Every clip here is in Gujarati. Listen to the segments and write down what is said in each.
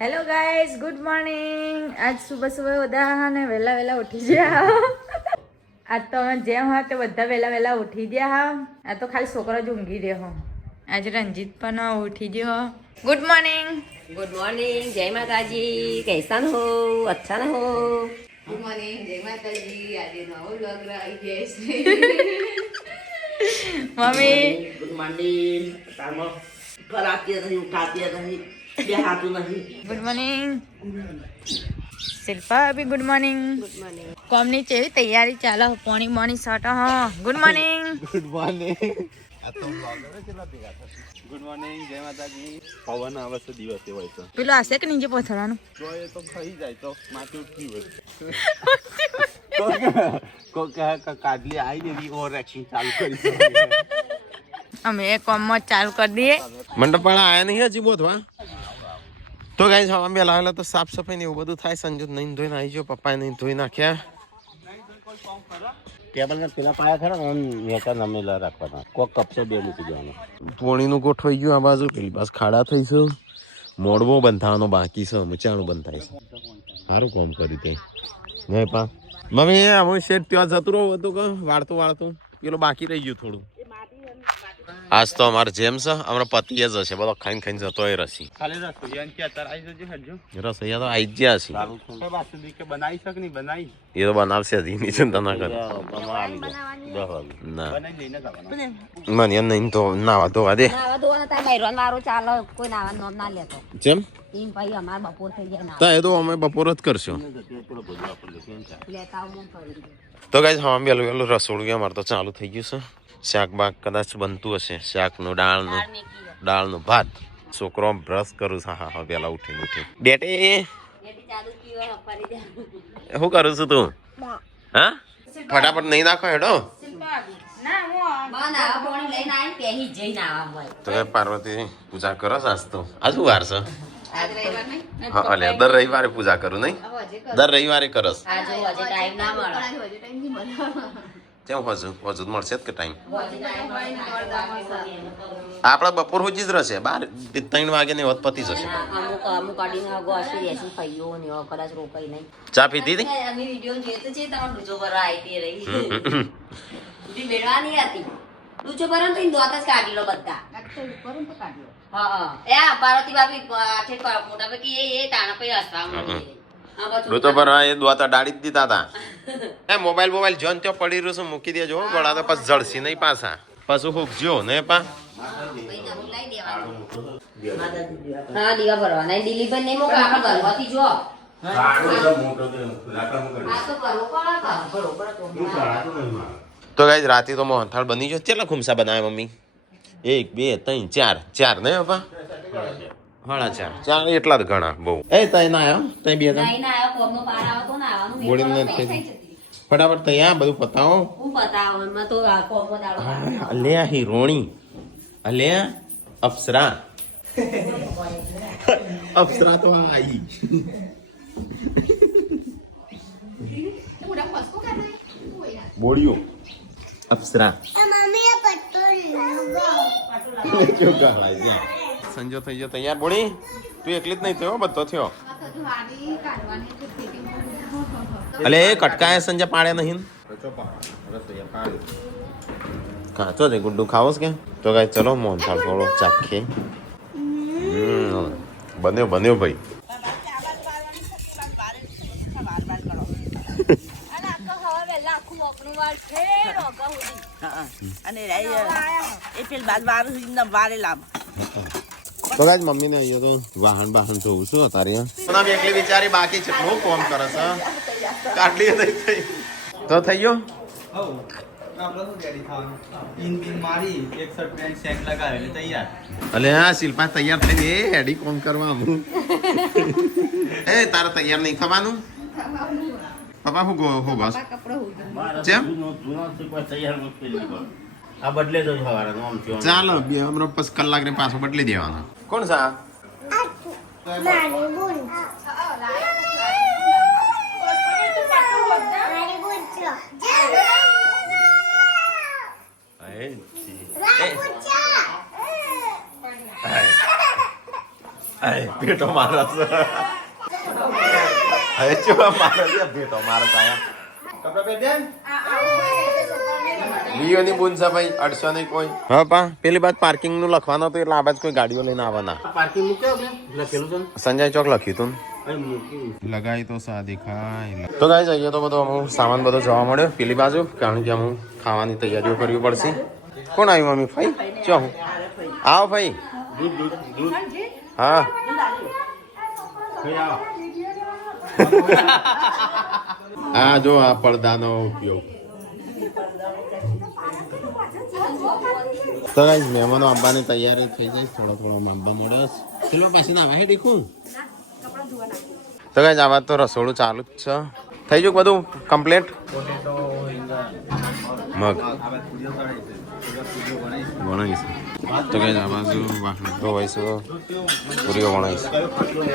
Hello guys, good morning. આજ સુબહ સુબહ બધાને વહેલા વહેલા ઉઠી ગયા. આજ તો અમે જેમ હા તો બધા વહેલા વહેલા ઉઠી ગયા હા. આ તો ખાલી છોકરો જ ઊંઘી રહ્યો. આજે રંજીત પણ ઉઠી ગયો. Good morning. गुड मॉर्निंग, जय माता जी. कैसा हो? अच्छा ना हो? गुड मॉर्निंग, जय माता जी. આજે નવો વ્લોગ આવી ગયો છે. Mummy good morning. कामं कराती नहीं, उठाती नहीं, बेहातू नहीं. Good morning. શિલ્પા અભી ગુડ મોર્નિંગ. Good morning. કોમની કેવી તૈયારી ચાલો? પોણી મોણી સાટા હા. Good morning. Good morning. આ તો બ્લોગર કેટલા ભેગા થશે. ગુડ મોર્નિંગ, જય માતાજી. પવન આવે છે દિવસે હોય તો પેલું આશે કે નીચે પથરાનું? તો એ તો ખાઈ જાય તો માથે ઉઠી હોય કાઢલી આવી એવી ઓવર એક્શન ચાલુ કરી અમે કોમમાં ચાલુ કરી દઈએ. મંડપ વાળા આયા નહીં હજી બોધવા તો ગાઈસ હવા બે લાવેલા તો સાફ સફાઈ ને એવું બધું થાય. સંજોત નહીં ધોઈને આવી ગયો, પપ્પાએ નહીં ધોઈ નાખ્યા. ટેબલ ના પેલા પાયા ખરા ઓન નેતા નમેલા રાખવાના. કોક કપસે બે મૂકી દેવાનો. પોણીનું ગોઠવાઈ ગયું આ બાજુ, પેલી બાજુ ખાડા થઈ છે. મોડવો બંધાવાનો બાકી છે, મચાણું બંધાય છે. સારું કામ કર્યું તે નહીં પા મમ્મી. હું શેઠ ત્યાં જતું રહું હતું કે વાળતું વાળતું પેલું બાકી રહી ગયું થોડું. આજ તો અમારે જેમ છે અમારા પતિ જ હશે, બધો ખાઈને ખાઈને જતો હોય રસી. ખાલી રસોઈયા કે અત્યારે આવી જજો હજુ. રસોઈયા તો આવી જ ગયા છે. બાસુદી કે બનાવી શક નહીં બનાવી. એ તો બનાવશે હજી, એની ચિંતા ના કરે. ના બનાવી લઈને જવાનું. મને એમ નહીં તો નાવા ધોવા દે. નાવા ધોવાના તાર બૈરોન મારો ચાલો, કોઈ નાવાનું નામ ના લેતો. જેમ ઈમ ભાઈ અમાર બપોર થઈ જાય ના તા એ તો અમે બપોર જ કરશું. લેતા આવું મન કરી. તો ગાઈસ હા વહેલું વહેલું રસોડું અમારે તો ચાલુ થઈ ગયું છે. શાક બાક કદાચ બનતું હશે, શાકનું દાળનું ભાત. છોકરો બ્રશ કરું છું. હા વહેલા ઉઠી બેટે ચાલુ કીયો અપારી દે. શું કરું છું તું? હા ફટાફટ નહીં નાખો હેડો. માં નાવા પાણી લઈને આવીને પહેરી જઈને આવા હોય. તો પાર્વતી પૂજા કરો આજ તો. આ શું વાર છે? આજ રવિવાર નહીં. હા અલે દર રવિવારે પૂજા કરું નહીં? દર રવિવારે કરસ. આજે હજે ટાઈમ ના મળે. પણ આજે હજુ ટાઈમ નહીં મળે. કેમ હજુ મળશે જ કે ટાઈમ? હજે ટાઈમ મળે ને દોડદામાં છે. આપડે બપોર સુધી જ રહેશે. 3 વાગે ને હોત પતી જશે. અમુક અડીને ગોસી રેસી ફઈયો ને કદાચ રોકાઈ નહીં. ચા પીધી હતી? અમે વિડિયો જોયો તો છે તમાર ડૂચો ભરવા આવી રહી. ડી મેળવાની હતી. ડૂચો ભરન તો દોત જ કાઢી લો બધા. આટલું ઉપર ને તો કાઢ્યો. હા એ પાર્વતી ભાભી આઠે મોટા પૈકી એ તાણા પૈ હસતા મળી. તો પર એ દોતા ડાળી જ દીધા હતા. એ મોબાઈલ જોન ત્યાં પડી રહ્યું છે, મૂકી દેજો હો. બળા તો પછી જળસી નહીં પાછા. પાછું હુકજો ને પા. હા દીવા ભરવાના દિલીપભાઈ નહીં મોકલા આપણે ભરવાથી જો. આ તો કરવો પડે બરોબર. તો ગાઈસ રાતે તો મોહનથાળ બની ગયો. કેટલા ખુમસા બનાવે મમ્મી? 1 2 3 4 નહીં પા? હાડા 4 એટલા જ ઘણા બહુ. એ તઈ ના આવ્યો તઈ બે નહીં ના આયો કોમનો પાર આવતો ના આવવાનું મેં બોડીને તો નથી. થઈ જતી. ફટાફટ તૈયાર બધું પતાવો. હું બતાવો એમાં તો આ કોમનો દાડો. અલ્યા હિરોણી, અલ્યા અપ્સરા. અપ્સરા તો આવી. મોઢા ફસકો કાઢે. કોઈ ના. બોડીઓ અપ્સરા. સંજો થઈ ગયો તૈયાર. બોડી તું એકલી જ નહીં થયો, બધો થયો. આ તો હજુ આની કાઢવાની છે ફિટિંગ. અલે એ કટકાય સંજય પાડ્યા નહીં. કાચો છે ગુડ્ડુ ખાવો છે કે? તો ગાય ચલો મોહનથાળ થોડો ચાખીએ. બન્યો ભાઈ. તો ગાય મમ્મીને અહીંયા તો વાહન જોઉં છું અત્યારે. પણ એકલી બિચારી બાકી છે, બહુ કોમ કરે છે. કાટલી નહીં થઈ તો થઈ ગયો. અલે હા શિલ્પા તૈયાર થઈ ગઈ. હેડી કોમ કરવા એ તારે તૈયાર નહીં થવાનું? પપ્પા હું હો બસ જેમ આ બદલે જો સવારે આમ થયો. ચાલો હમણાં પછી કલાક ને પાછો બદલી દેવાનો. કોણ સા? ભેટો મારસ હવે ચેવા મારે છે ભેટો મારસ આયા કપડા પહેર દે બીયોની બુન છે ભાઈ અડશો નહીં કોઈ હા પા પેલી બાદ પાર્કિંગ નું લખવાનું હતું એટલે આ બાજુ કોઈ ગાડીઓ લઈને આવવાના પાર્કિંગ મૂકે આપણે લખેલું છે સંજય ચોક લખ્યું તું લગાઈ તો સા દેખાય તો ગાઈસ અહીંયા તો બધો અમુક સામાન બધો જોવા મળ્યો પેલી બાજુ કારણ કે અમુક ખાવાની તૈયારીઓ કરવી પડશે કોણ આવ્યું મમ્મી ભાઈ ચો હું આવો ભાઈ હા આ જો આ પડદાનો ઉપયોગ તો ગાઈસ મહેમાનો આવવાની તૈયારી થઈ જાય થોડો માંબા મળે ચલો પાછી ના આવે દેખું તો ગાઈસ આ વાત તો રસોડું ચાલુ જ છે થઈ ગયું બધું કમ્પ્લીટ મગ વણાઈશ તો ગાઈસ આ બાજુ વાહણ ધોવાઈશું પૂરીઓ વણાઈશ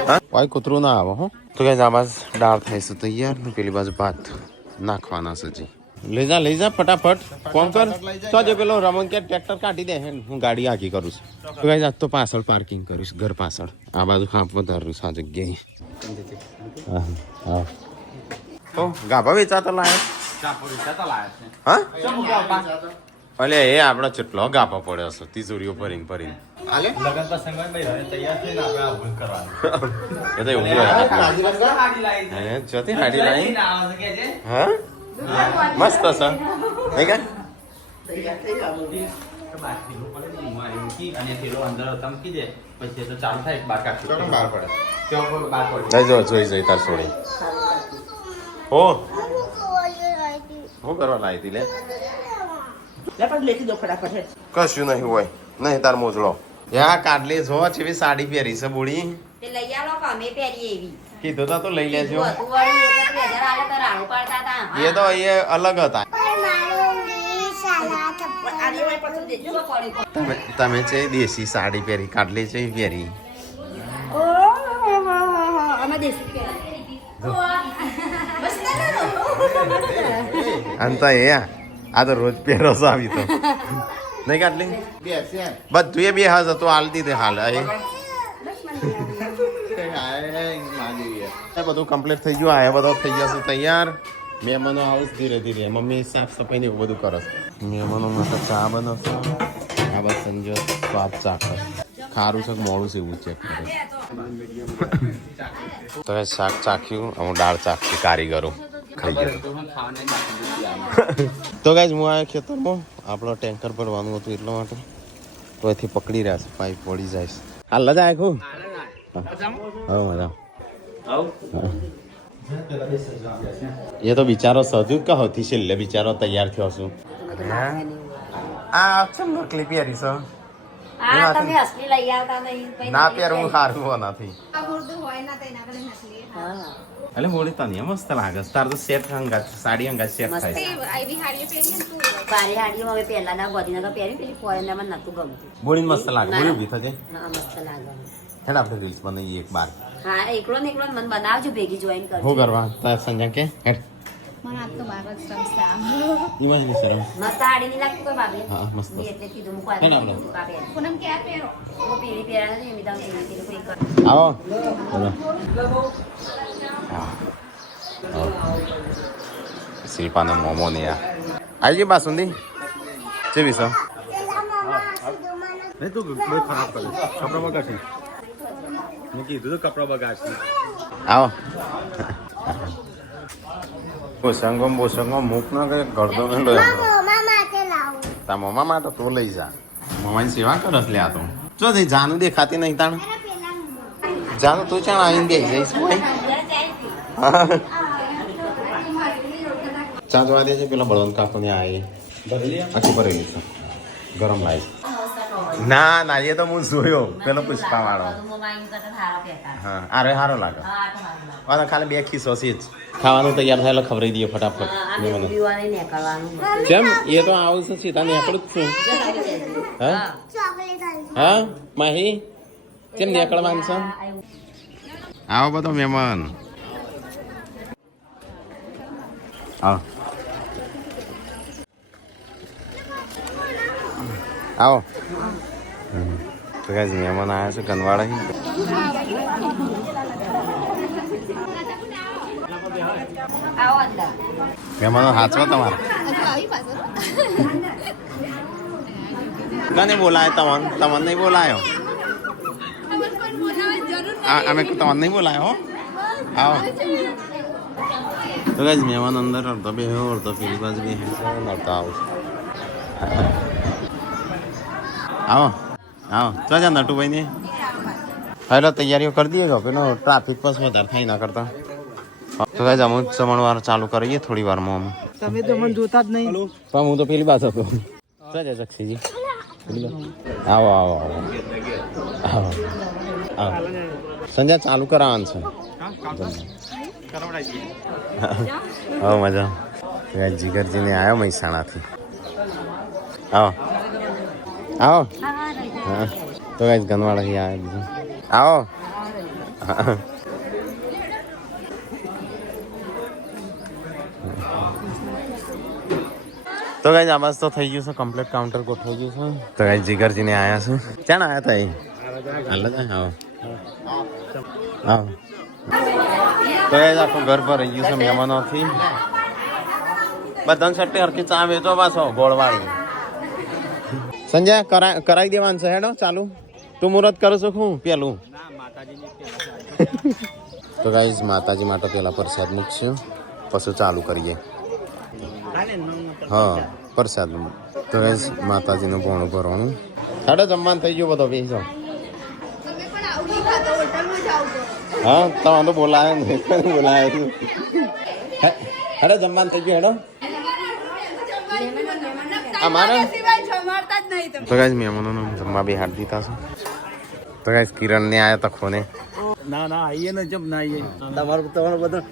હા ભાઈ કૂતરું ના આવે હો તો ગાઈસ આ બાજુ દાળ થઈશું તૈયાર ને પેલી બાજુ ભાત નાખવાના છે જી લઈ જા ફટાફટ કોમ કર તો જે પેલો રમણ કે ટ્રેક્ટર કાઢી દે હું ગાડી આગી કરું છું તો ગાઈસ આજ તો પાછળ પાર્કિંગ કરીશ ઘર પાછળ આ બાજુ ખાપ વધારું છું આ જગ્યાએ હા તો ગાભા વેચાતો લાયા હા અલે એ આપણો ચેટલો ગાભા પડ્યો છે તિજોરીઓ ભરીને ભરીને આલે લગન પ્રસંગમાં ભાઈ તૈયાર થઈને આપણે આ ભૂલ કરવાનું એ તો એવું હે જોતી હાડી લાઈ હા મસ્ત છે હે કે જોઈ તાર છોડી હો હું કરવા લાવી હતી લે લેખી દો ફટાફટ હેડ. કશું નહીં હોય નહીં તાર મોજળો યા કાઢલી જો જેવી સાડી પહેરી છે બોડી તે લઈ આવો કે અમે પહેરીએ એવી કીધું તા તો લઈ લેજો હતું વાળી 31,000 આલે તો રાણું પાડતા હતા એ તો એ અલગ હતા આની વાળી પછી દેજો પડી તમે છે દેશી સાડી પહેરી કાઢલી છે પહેરી અમે દેશી પહેરી અંત એ આ તો રોજ પહેરો છો આવી તો નહીં કાઢલી બધું એ બે હાલ હતું હાલ દીધે હાલ બધું કમ્પ્લીટ થઈ ગયું આ બધો થઈ જશે તૈયાર મહેમાનો હાઉસ ધીરે ધીરે મમ્મી સાફ સફાઈ ને એવું બધું કરે છે મહેમાનો માટે ચા બનાવશે આ બસ સંજો સ્વાદ ચાખ ખારું છે મોડું છે એવું ચેક કરે તો શાક ચાખ્યું હું દાળ ચાખી કારીગરો ખાઈ ગયો તો ગાઈઝ હું આ ખેતરમાં આપણો ટેન્કર ભરવાનું હતું એટલા માટે તો એથી પકડી રહ્યા છે પાઇપ પડી જાય છે હાલ જ આવે ખૂબ હા મજા એ તો બિચારો સજુ કે હોતી છેલ્લે બિચારો તૈયાર થયો છું આ છે નકલી પહેરી છે આ તમે અસલી લઈ આવતા નહીં ના પહેરવું સારું નથી આ મુર્દું હોય ના તેના કડે નસલી હા એટલે હોળી તને મસ્ત લાગે છે તાર તો સેટ હંગાત સાડી હંગાત સેટ થાય છે આઈવી હાડીએ પહેરીએ ને તું બારી હાડીઓ અમે પહેલાના ગોધીના તો પહેરી પેલી ફોરેનના મને નતું ગમતું બોડી મસ્ત લાગે બોડી ઉભી થશે હા મસ્ત લાગે હેડ આપણે રીલ્સ બનાવીએ એક બાર હા એકલો ને મને બનાવજો ભેગી જોઈન કરજો શું કરવા તાર સંજા કે હેડ મને આ તો બાર જ સંસ્થા ઈમાં ની શરમ મસ્ત હાડી ની લાગતી કોઈ ભાભી હા મસ્ત એટલે કીધું મુકો હે ને આપણે? પૂનમ કે આ પહેરો હું પેલી પહેરા નથી એમ દાવ પેલી કોઈ કર આવો શિલ્પાનો મોમો ને યાર આવી ગઈ બાસુંદી કેવી છે નહીં તું બહુ ખરાબ કરે કપડા બગાડશે મેં કીધું તો કપડા બગાડશે આવો બોસંગમ મૂક ના કરે ગળતો ને લો તા મમ્મા માટે તો લઈ જા મમ્માની સેવા કરસ લે આ તો જો તે જાનું દેખાતી નહીં તાણ જાનું તું ચાણ આવીને બેસી જઈશ કોઈ ચા જોવા દે છે પેલા બળવંત કાકો ને આવી આખી ભરેલી છે ગરમ લાવી ના ના એ તો હું જોયો પેલો પુષ્પા વાળો હા અરે સારો લાગે અને ખાલી બે ખીસો છે જ ખાવાનું તૈયાર થાય એટલે ખવડાવી દઈએ ફટાફટ કેમ એ તો આવું છે સીધા નીકળું જ છું હા હા માહી કેમ નીકળવાનું છે આવો બધો મહેમાન આવો આવો તો ગાઈસ મહેમાન આવ્યા છે કનવાડા આવો અંદર. મહેમાનો હાચવા તમારા કને બોલાય તમને નહીં બોલાયો અમે તમને નહીં બોલાયો હો આવો તો ગાઈસ મહેમાન અંદર અડધો બે અડધો પેલી બાજુ બે નડતા આવું આવો આવો તો જા નટુભાઈ ને હેલો તૈયારીઓ કરી દઈએ છો પેલો ટ્રાફિક બસ વધારે થઈ ના કરતા તો ગાઈસ અમુક જમણવાર ચાલુ કરીએ થોડી વારમાં અમે તમે તો મને જોતા જ નહીં પણ હું તો પેલી બાજુ હતો તો જા જક્ષીજી આવો આવો આવો આવો આવો સંજય ચાલુ કરાવવાનું છે હા મજા જીગરજીને આવ્યો મહેસાણાથી આવો આવો હા તો ગાઈસ ગનવાડાથી આવ્યા બીજું આવો તો ગાઈસ આવાજ તો થઈ ગયું છે કમ્પ્લીટ કાઉન્ટર ગોઠવાઈ ગયું છે તો ગાઈસ જીગરજીને આવ્યા છે ક્યાં આવ્યા હતા એ હાલ આવો આવો તો ગાઈસ આખું ઘર પર રહી ગયું છે મહેમાનોથી બધાને સટ્ટે હરખી ચા વેચો પાછો ગોળવાળી સંજય કરાવી દેવાનું છે હેડો ચાલુ તું મુહૂર્ત કરો છો હું પેલું તો ગાઈસ માતાજી માટે પેલા પ્રસાદ મૂકશું પછી ચાલુ કરીએ હા પ્રસાદ તો ગાઈસ માતાજીનું ભોણું ભરવાનું હેડો જમવાનું થઈ ગયું બધો બેસો હા તમે તો બોલાયો ને બોલાયો હેડો જમવાનું થઈ ગયું હેડો અમારે તો ગાઈસ મહેમાનોને જમવા બી હાથ દીધા છે તો ગાઈસ કિરણ ને આયા તખોને ના ના આવીએ ને જમ ના આવીએ તમારું બધું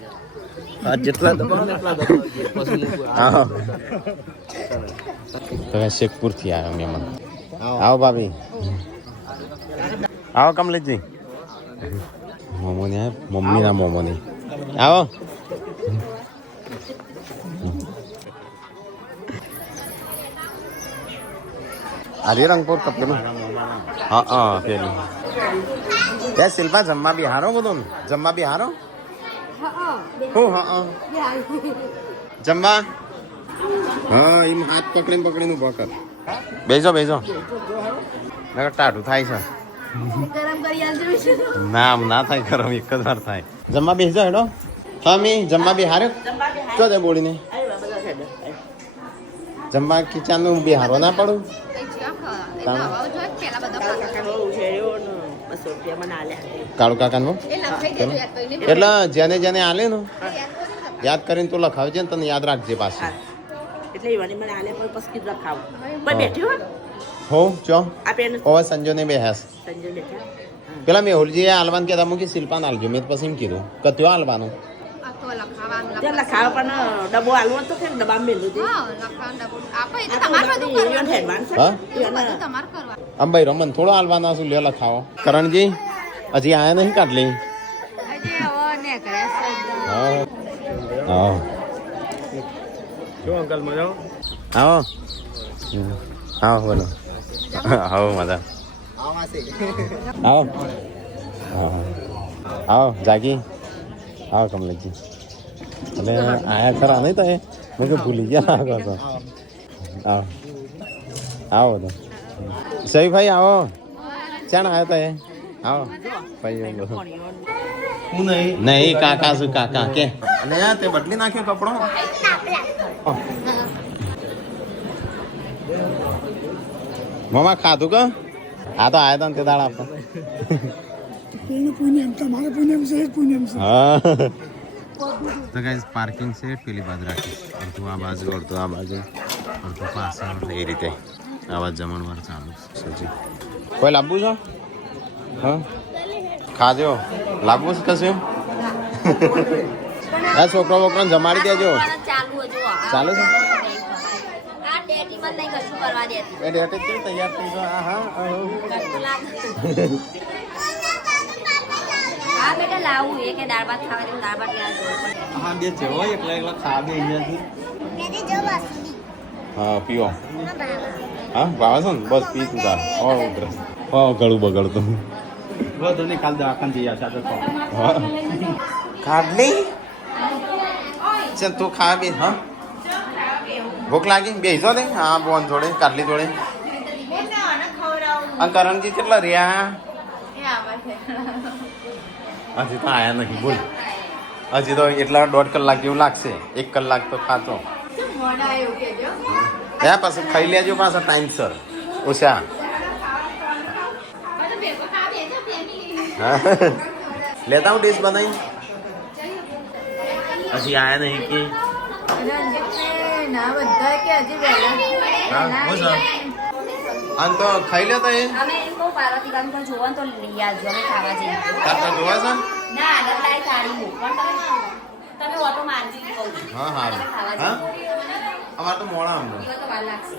જેટલા દબાવ ને એટલા દબાવ હા તો ગાઈસ શેખપુર થી આવ્યા મહેમાન આવો ભાભી આવો કમલેશજી મોમો ને મમ્મી ના મોમો ને આવો આર્ય રંગપુર કપેલું હા હા પેલું ત્યાં શિલ્પા જમવા બી હારો બધું જમવા બી હારો હું હા જમવા હા એમ હાથ પકડીને ઉભો કર બેજો નકર ટાઢું થાય છે ના થાય ગરમ એક જ વાર થાય જમવા બેસજો હેડો તમે જમવા બી હારે ચો દે બોડીને જમવા કિચનનું બી હારો ના પડું કાળુ કાકાનું એટલે જેને આલે ને યાદ કરીને તું લખાવજે ને તને યાદ રાખજે પાછું હો ચો હવે સંજો ને બેહાસ પેલા મેહુલજી હાલવાન કહેતા મૂકી શિલ્પાને હાલજો મેં પછી એમ કીધું કે ત્યાં હાલવાનું અંબાઈ રમન થોડો હાલવાના શું લે લખાવો કરણજી હજી આયા નહીં કાઢલી શું અંકલ મજા આવો આવો બોલો આવો મજા આવો આવો જાગી આવો કમલેશજી એટલે આયા ખરા નહીં તો એ મેં કે ભૂલી ગયા આગળ તો આવો આવો તો સહીભાઈ આવો ચાણ આવ્યા તા એ આવો ભાઈ નહીં કાકા શું કાકા કે અને તે બદલી નાખ્યો કપડો મમ્મા ખાધું કે આ તો આયા તા ને તે દાળ આપતા હા તો ગાઈસ પાર્કિંગ છે પેલી બાજુ રાખી અડધું આ બાજુ અડધું આ બાજુ અડધું પાછળ એ રીતે આવા જમણવાર ચાલુ સજી કોઈ લાવવું છો હા ખાજો લાવવું છે કશું આ છોકરો બોકરાને જમાડી દેજો ચાલુ છે એ ડેટી છે તૈયાર થઈ ગયો હા હા બેટા લાવું એ કે દાળ ભાત ખાવા દાળ ભાત લેવા હા બે છે હોય એકલા ખા બે અહીંયાથી હા પીવો હા ભાવે છે ને બસ પી તું તાર ઉતરે હા ગળું બગડતું વધુ નહીં કાલ દવાખાને જઈ આવશે આપણે તો. હા કાઢલી ચાલ તું ખા બે હા ભૂખ લાગી બેસો ને હા બોન જોડે કાઢલી જોડે આ કરણજી કેટલા રહ્યા હજી તો આયા નહીં બોલ હજી તો એટલા 1.5 કલાક જેવું લાગશે 1 કલાક તો ખાતો ત્યાં પાછું ખાઈ લેજો પાછા ટાઈમસર ઓછા લેતા હું ડીશ બનાવી હજી આયા નહીં કે ના બધા કે હજી વહેલા હા હું સર આમ તો ખાઈ લેતા એ અમે એમ કહું પાર્વતી ગામ તો જોવાનું તો લઈ આવજો અમે ખાવા જઈએ તાતા જોવા છે ના નકલાઈ સાડી હું પણ તમે ઓટો મારજી કહું છું. હા હા તમે ખાવા હા જઈએ અમારે તો મોડા અમને તો વાર લાગશે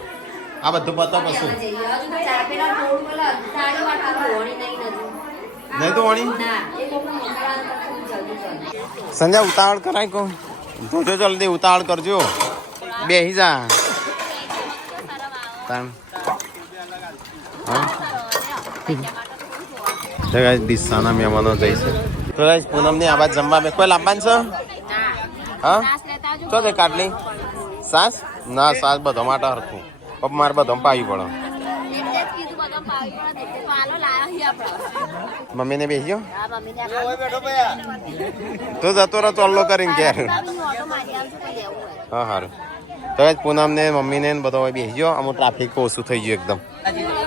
આ બધું પતો અમે કશું જઈએ હજુ તો ચા પેલા થોડું બોલો સાડી વાટવા હોણી નહીં હજુ નહીં તો વળી ના એ લોકો મંગળવાર ખૂબ જલ્દી જલ્દી સંજય ઉતાવળ કરાય કો જોજો જલ્દી ઉતાવળ કરજો બેહી જા તાણ દિશાના મહેમાનો જઈશે તો ગાઈસ પૂનમની આવાજ જમવા બે કોઈ લાંબાન છે હા ચો દે કાટલી સાસ ના સાસ બધો માટે હરખું પપ મારે બધો પાવી પડે મમ્મીને બેસી ગયો તો જતો રહો ચોલ્લો કરીને ઘેર હા સારું તો ગાઈસ પૂનમ ને મમ્મી ને બધો બેસી ગયો અમુક ટ્રાફિક ઓછું થઈ ગયું એકદમ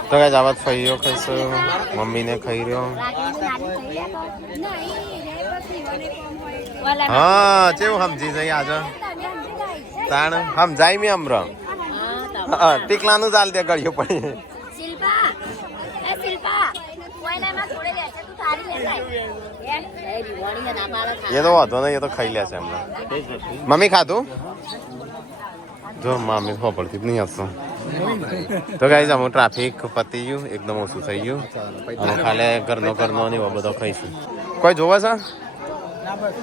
તો ગાઈસ આવાજ ફઈયો ખાઈશું મમ્મીને ખાઈ રહ્યો હા કેવું સમજી જઈ આજે તાણ સમજાય મી અમર હા ટીકલાનું ચાલ દે ગળ્યો પડી શિલ્પા એ શિલ્પા કોઈને માં છોડે લે છે તું તારી લે જાય એ રીવાણી ના પાડો ખા એ તો વાંધો નહીં એ તો ખાઈ લે છે હમણાં મમ્મી ખાધું જો મમ્મી ખબરથી જ નહીં આપતો તો ગાઈસ અમુક ટ્રાફિક પતી ગયું એકદમ ઓછું થઈ ગયું અને ખાલે ઘરનો ને એવો બધો ખાઈશું કોઈ જોવે છે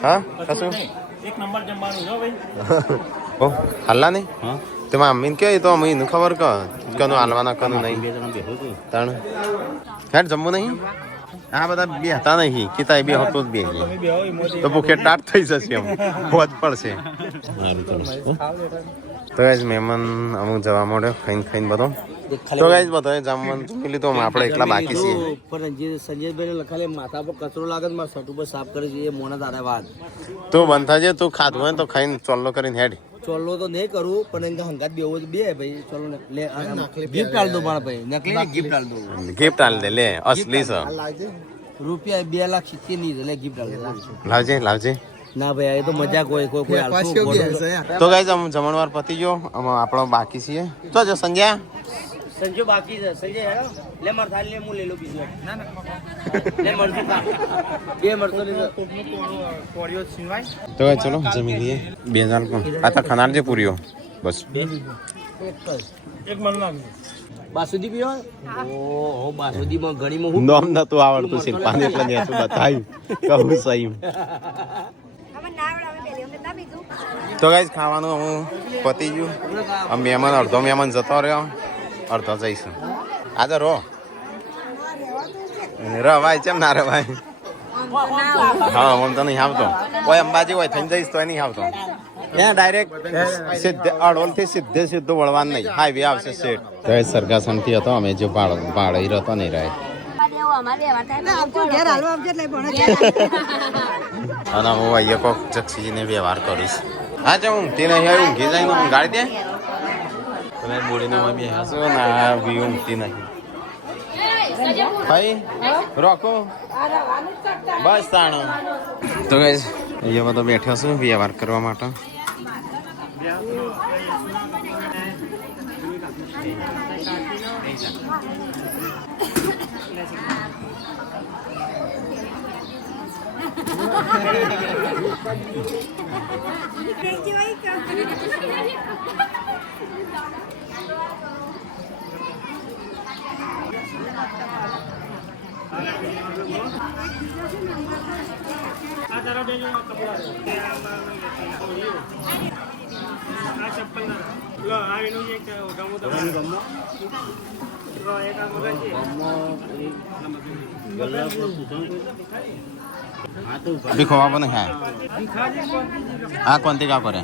હા કશું એક નંબર જમવાનું જો ભાઈ ઓ હાલ્લા નહીં તેમાં મમ્મીને કહે તો અમે એનું ખબર કનું હાલવાના કનું નહીં તાણ હેડ જમવું નહીં આ બધા બે હતા નહીં કીતા બે હતો જ બે તો ભૂખે ટાટ થઈ જશે એમ હોજ પડશે તો ગાઈસ મહેમાન અમુક જવા મળ્યો ખાઈને બધો તો ગાઈસ બધો જમવાનું જમી લીધું આપણે એકલા બાકી છીએ પણ જે સંજયભાઈ લખાલે માથા પર કચરો લાગે તો મારા સટ ઉપર સાફ કરે છે એ મોના તારે વાત તું બંધ થજે તું ખાધું હોય તો ખાઈને ચોલ્લો કરીને હેડ ચોલ્લો તો નહીં કરું પણ એમ હંગાત બેવો બે ભાઈ ચોલ્લો લે ગિફ્ટ આલ દો મારા ભાઈ નકલી ગિફ્ટ આલ દો ગિફ્ટ આલ દે લે અસલી છે રૂપિયા 2,70,000 ની લે ગિફ્ટ આલ લાવજે લાવજે ના ભાઈ એ તો મજાક હોય કોઈ આલતું તો ગાઈસ આમ જમણવાર પતી ગયો આમાં આપણો બાકી છીએ તો જો સંજય સંજય બાકી છે સંજય હેડો લે માર થાળી લે હું લઈ લો બીજો ના લે મરજી બે મરતો લે કોડિયો છીનવાય તો ગાઈસ ચલો જમી લઈએ બે જાણ કોણ આ તો ખાનાર જે પૂરીઓ બસ એક મન લાગે બાસુદી પીવો ઓહો બાસુદી માં ઘણીમાં હું નોમ નતું આવડતું શિલ્પાને એટલે નેસું બતાવ્યું કહું સહી તો ગાઈસ ખાવાનું હું પતી ગયું આમ મહેમાન અડધો મહેમાન જતો રહ્યો અડધો જઈશું આજે રવાય કેમ ના રવાય હા હું તો નહીં આવતો કોઈ અંબાજી હોય થઈને જઈશ તો નહીં આવતો ત્યાં ડાયરેક્ટ સીધે અડોલ થી સીધું વળવાનું નહીં હાઈવે આવશે સેટ તો સરગાસન થી હતો અમે જે પાડી રહ્યો નહીં રહે અને હું અહીંયા કોક જક્ષીજીને વ્યવહાર કરીશ હા ચાલ ઊંઘતી નહીં આવી ઊંઘી જાય ઊંઘાડી દે તમે બોલીને બે હસો ના બી ઊંઘતી નહીં ભાઈ રોકો બસ તાણો તો ગાઈસ અહીંયા બધો બેઠો છું વ્યવહાર કરવા માટે अभी खवाबो नहीं है हाँ कोणते का करे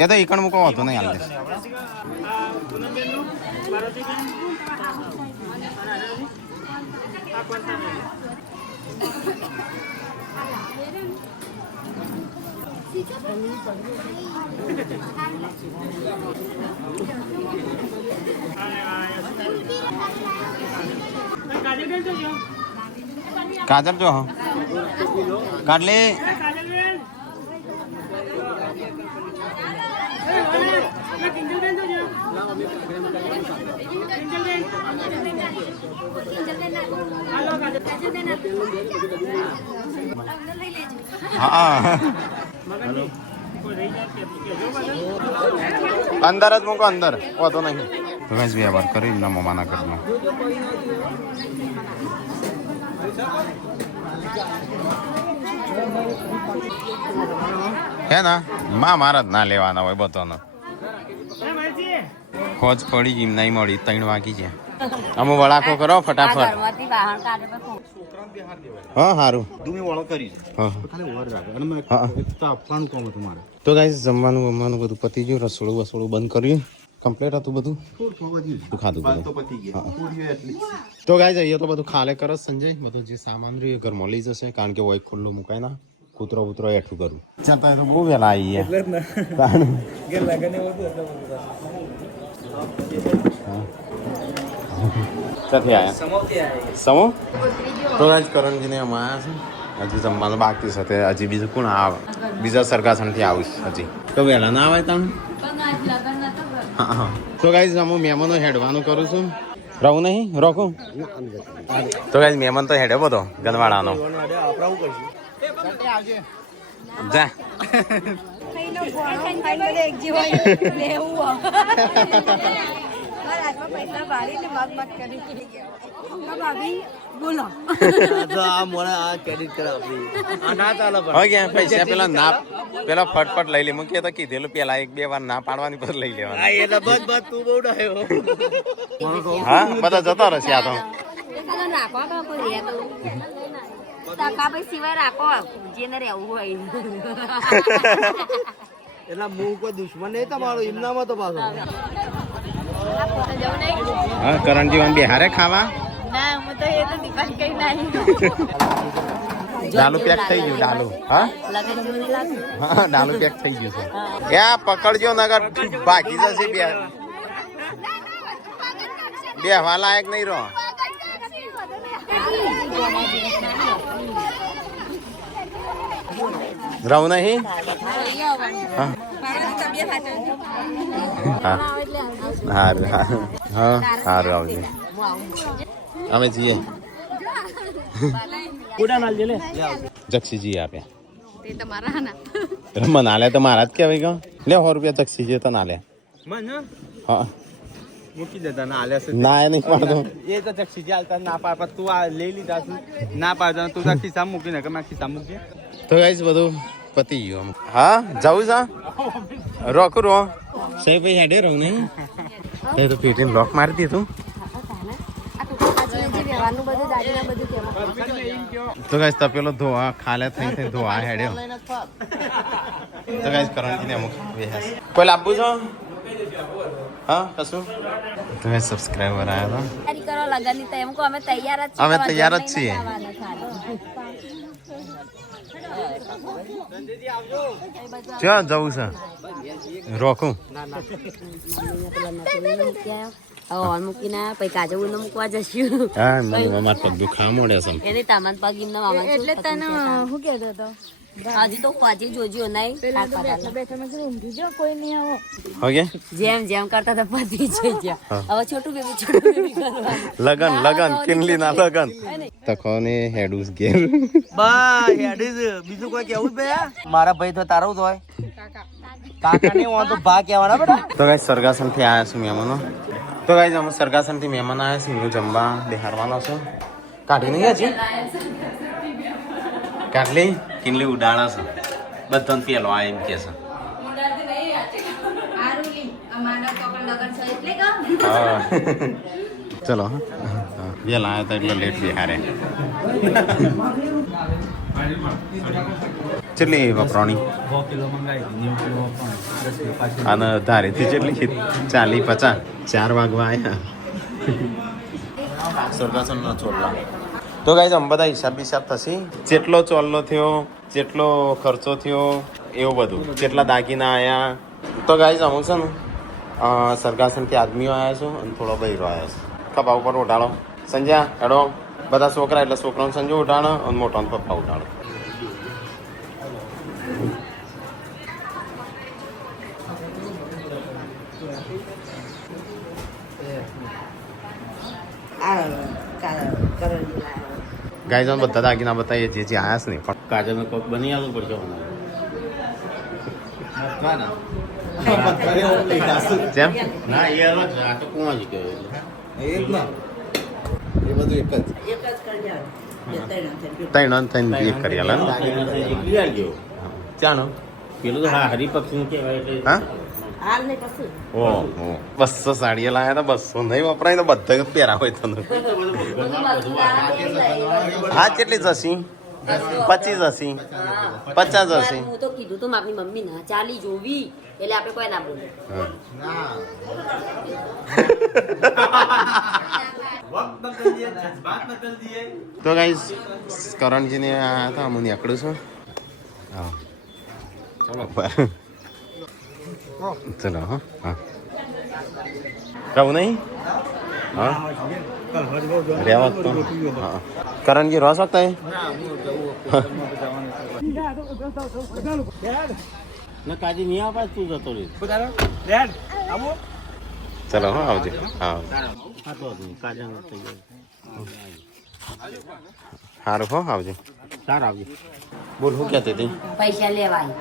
ये तो इकड़ मुको होतो नहीं आले गाजर जो हो काट ले हाँ अंदर ज मुको अंदर वो तो नहीं तो वैसे व्यवहार करी ना ममाना करना है ना માં મારા જ ના લેવાના હોય બતોનો ખોજ પડી ગઈ નહીં મળી 3 વાગી છે અમુ વળાકો કરો ફટાફટ ઘરમાંથી બહાર કાઢે તો ખૂબ. હા સારું તમે વાળો કરી હા ખાલી ઓર રાખો અને મેં હા તો આપવાનું કોમ તમારે તો ગાઈસ જમવાનું બધું પતી ગયું રસોડું વસોડું બંધ કર્યું કમ્પ્લીટ હતું બધું તું ખાધું બધું તો ગાઈસ અહીંયા તો બધું ખાલે કરે સંજય બધું જે સામાન રહ્યું ઘરમાં લઈ જશે કારણ કે હોય ખુલ્લું મુકાય ના કૂતરો ઉતરો એઠું કરું ચાલતા તો બહુ વહેલા આવી ક્યાંથી આયા સમો તો ગાઈસ કરણજીને અમે આવ્યા છે હજી જમવાનું બાકી છે હજી બીજું કોણ આવે બીજા સરગાસણથી આવીશ હજી તો વહેલા ના આવે તમે હા તો ગાઈસ હું મહેમાનો હેડવાનું કરું છું રહું નહીં રોકું તો ગાઈસ મહેમાન તો હેડે બધો ગનવાડાનો જા પૈસા પેલા ના પેલા ફટફટ લઈ લે મૂકીએ તો કીધેલું પેલા 1-2 વાર ના પાડવાની પછી લઈ લેવાનું હા બધા જતા રહેશે આ તો રાખવા કા કોઈ રહે તો ટકા ભાઈ સિવાય રાખો જેને રહેવું હોય એટલે હું કોઈ દુશ્મન નહીં તમારો એમનામાં તો પાછો હા કરણજી આમ બિહારે ખાવા ના હું તો એ તો દુકાન કઈ નહીં ડાલુ પેક થઈ ગયું ડાલુ હા લગન જેવું નહીં લાગતું. હા ડાલુ પેક થઈ ગયું છે એ પકડજો નગર બાકી જશે બે હવા લાયક નહીં રહો રહું નહીં હા સારું હા સારું આવજો અમે જઈએ જક્ષીજી આપ્યા રમન આલે તો મારા જ કહેવાય ગયો લે 100 રૂપિયા જક્ષીજી તો ના લે હા મૂકી દેતા ના આલ્યા છે ના એ નહીં પાડતો એ તો જક્ષી હાલતા ના પાડ તું આ લઈ લીધા છું ના પાડતા તું તો ખિસ્સા મૂકીને કે મેં ખિસ્સા મૂકી તો ગાઈસ બધું પતી ગયું હા જવું છે રોકું રો સહી ભાઈ હેડે રહું નહીં તે તો પેટીને લોક મારી દીધું તો ગાઈસ તપેલો ધોવા ખાલે થઈ ધોવા હેડ્યો તો ગાઈસ કરણજીને અમુક કોઈ લાવવું છો હા કશું તો ગાઈસ સબસ્ક્રાઇબર આવ્યા તૈયારી કરો લગનની તો એમ કહો અમે તૈયાર જ છીએ. અમે તૈયાર જ છીએ ક્યાં જવું છે રોકું હોલ મૂકીને પછી કાજુ ન મૂકવા જશું હા મને મારા પગ દુખા મોડે છે એની તામન પગ એમને મામા એટલે તને શું કહેતો હતો હજી તો હજી જોજો નહીં કોઈ નહીં આવો ઓકે જેમ જેમ કરતા તો પતી જઈ ગયા હવે છોટું બેબી કરવાનું લગન કિનલી ના લગન તકોને હેડુસ ગેર બા હેડી બીજું કોઈ કેવું બે મારા ભાઈ તો તારો જ હોય કાકા ને વાંધો ભા કહેવાના બેટા તો ગાઈસ સરગાસન થી આયા છું મહેમાનો તો ગાઈસ અમે સરગાસન થી મહેમાન આયા છે હું જમવા બિહારવાનો છું કાઢી નહીં હજી કાટલી કિનલી ઉડાડા છે બધાને પેલો આ એમ કે છે હા ચલો વેલા આવ્યા હતા એટલે લેટ બિહારે કેટલી વપરાણી અને ધારેથી કેટલી 40-50 4 વાગવા આવ્યા સ્વર્ગાસન ના છોડવા તો ગાઈઝ આમ બધા હિસાબ થશે જેટલો ચોલ્લો થયો જેટલો ખર્ચો થયો એવું બધું જેટલા દાગીના આવ્યા તો ગાઈઝ અમુક છે ને સરગાસનથી આદમીઓ આવ્યા છો અને થોડો બૈરો આવ્યા છે ખભા ઉપર ઉઠાડો સંજ્યા હેડો બધા છોકરા એટલે છોકરાને સંજુ ઉઠાડો અને મોટાને પપ્પા ઉઠાડો ગાઈઝ બધા દાગીના બતાવીએ જે જે આયા છે ને પણ કાજલને કોક બની આવવું પડશે જેમ ના યાર આ તો કોણ જ કે એક ના એ બધું એક જ ત્રણ એક કરી આલા ચાલો પેલું તો હા હરિપક્ષનું કહેવાય એટલે હા ઓહો 200 સાડીઓ લાયા હતા 200 નહીં વપરાય તો બધા પહેરા હોય તને હા કેટલી જશી 25 હશી 50 હશી હું તો કીધું તો મારી મમ્મી ના ચાલી જોવી એટલે આપણે કોઈ ના બોલે તો ગાઈસ કરણજીને આ હતા હું નીકળું છું હા ચલો હા હા કહું નહીં હા રેવા તો હા કરણજી રોસ વખત ના કાજી નહીં આપા તું જતો રે ચલો હા આવજો હા સારું હો આવજો સારું આવજો બોલ શું કહેતી હતી પૈસા લેવાય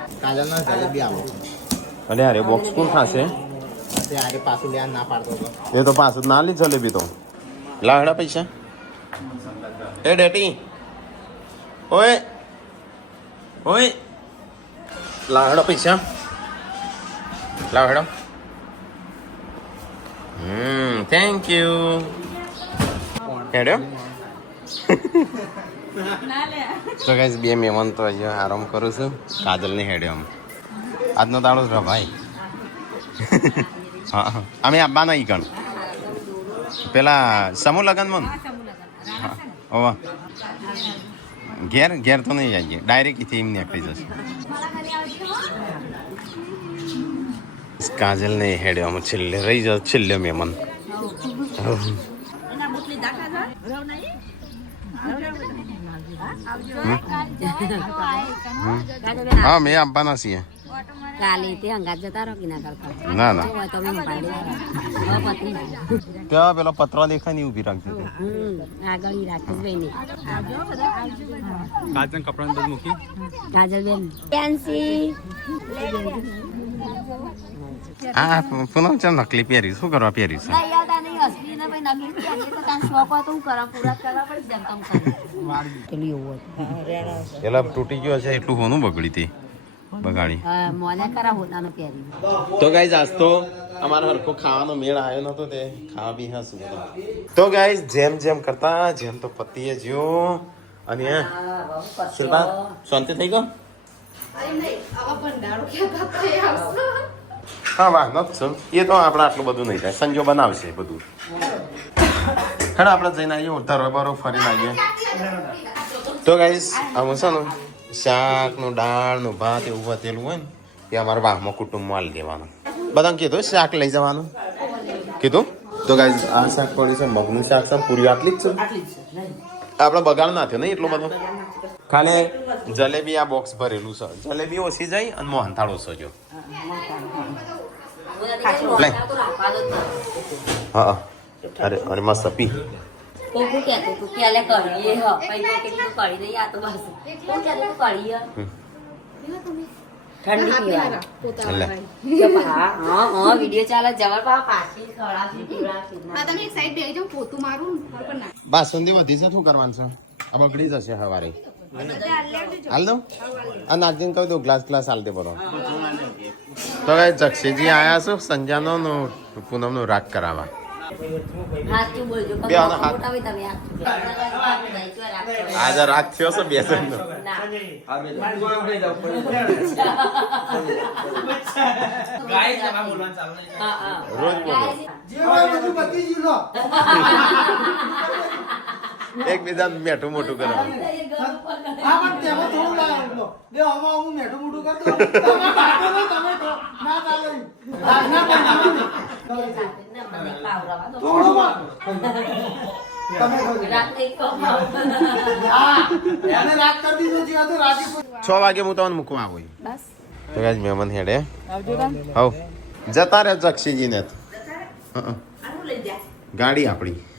અરે અરે બોક્સ કોણ ખાશે એ તો પાછું ના લી જલેબી તો લાવડા પૈસા એ ડેટી ઓય ઓય લાવડા પૈસા લાવડા થેન્ક યુ હેડ્યો તો ગાઈસ બે મહેમાન તો હજી આરામ કરું છું કાજલને હેડ્યો આમ આજનો દાડો જ ભાઈ હા અમે આવવા નહીં કણ પેલા સમૂહ લગ્નમાં હા ઓવા ઘેર ઘેર તો નહીં જઈએ ડાયરેક્ટ એથી એમ નીકળી જશે કાજલને હેડ્યો આમ છેલ્લે રહી જાવ છેલ્લે મહેમાન હા મેં આપવાના છીએ કાલે તે હંગાત જતા રહો કે ના કરતા ના ના તમે ત્યાં પેલો પતરો દેખાય ને ઊભી રાખજો આગળ રાખીશ બેન કાજલ કપડાં બધું મૂકી કાજલ બેન ફેન્સી આ પૂનમ છે નકલી પહેરી શું કરવા પહેરી છે નહીં આવતા નહીં હસવી ને ભાઈ નકલી પહેરીએ તો તાર શોખ હોય તો હું કરા પૂરા કરવા પડે જેમ તમ કરે પેલી એવું પેલા તૂટી ગયો છે એટલું હોનું બગડી હતી બગાડી હા મોને કરા હોનાનો પહેરી તો ગાઈઝ આજ તો અમારા હરકો ખાવાનો મેળ આવ્યો નતો તે ખાવા બી હા શું તો ગાઈઝ જેમ જેમ કરતા જેમ તો પતિએ જ્યો અને શિલ્પા શાંતિ થઈ ગયો હા વાહ નથી એ તો આપણે આટલું બધું નહીં થાય સંજો બનાવશે બધું હેડો આપણે જઈને આવીએ ઉધારો બરો ફરીને આવીએ તો ગાઈઝ આમ છે ને શાકનું દાળનું ભાત એવું વધેલું હોય ને એ અમારા વાહમાં કુટુંબમાં આલી દેવાનું બધાને કીધું શાક લઈ જવાનું કીધું તો ગાઈઝ આ શાક પડી છે મગનું શાક છે પૂરી આટલી જ છે આપણે બગાડ ના થયો નહીં એટલો બધો ખાલી જલેબી આ બોક્સ ભરેલું છે જલેબી ઓછી જાય અને મોહનથાળ ઓછો જો હા અરે અરે મસ્ત પી કોકું કહેતું તું કે આલે કરીએ હ પૈસો કેટલું કરી નહીં આ તો બસ કોણ કહેતું તું કરીએ ઠંડી પીવા હા હા હા વિડિયો ચાલે જબર પાછી ખળાથી પૂરા તમે એક સાઈડ બેસી જાઓ પોતું મારું બાસુંદી વધી છે શું કરવાનું છે આ બગડી જશે સવારે હાલ દઉં આ નાગજીને કહી દઉં ગ્લાસ હાલ દે બરો તો હવે જક્ષીજી આયા છો સંજાનો પૂનમનો રાગ કરાવવા હાચું બોલજો બે આનો હાથ. મોટા હોય તમે આજે રાગ થયો છે બે જણનો ના ગાય તમારે બોલવાનું ચાલુ નહીં. હા હા રોજ બોલો એકબીજા મેઠું મોટું કરાવવાનું છ વાગે હું તમને મૂકવા આવું બસ તો ગાઈસ મહેમાન હેડે હવ જતા રહે જક્ષીજીને ગાડી આપણી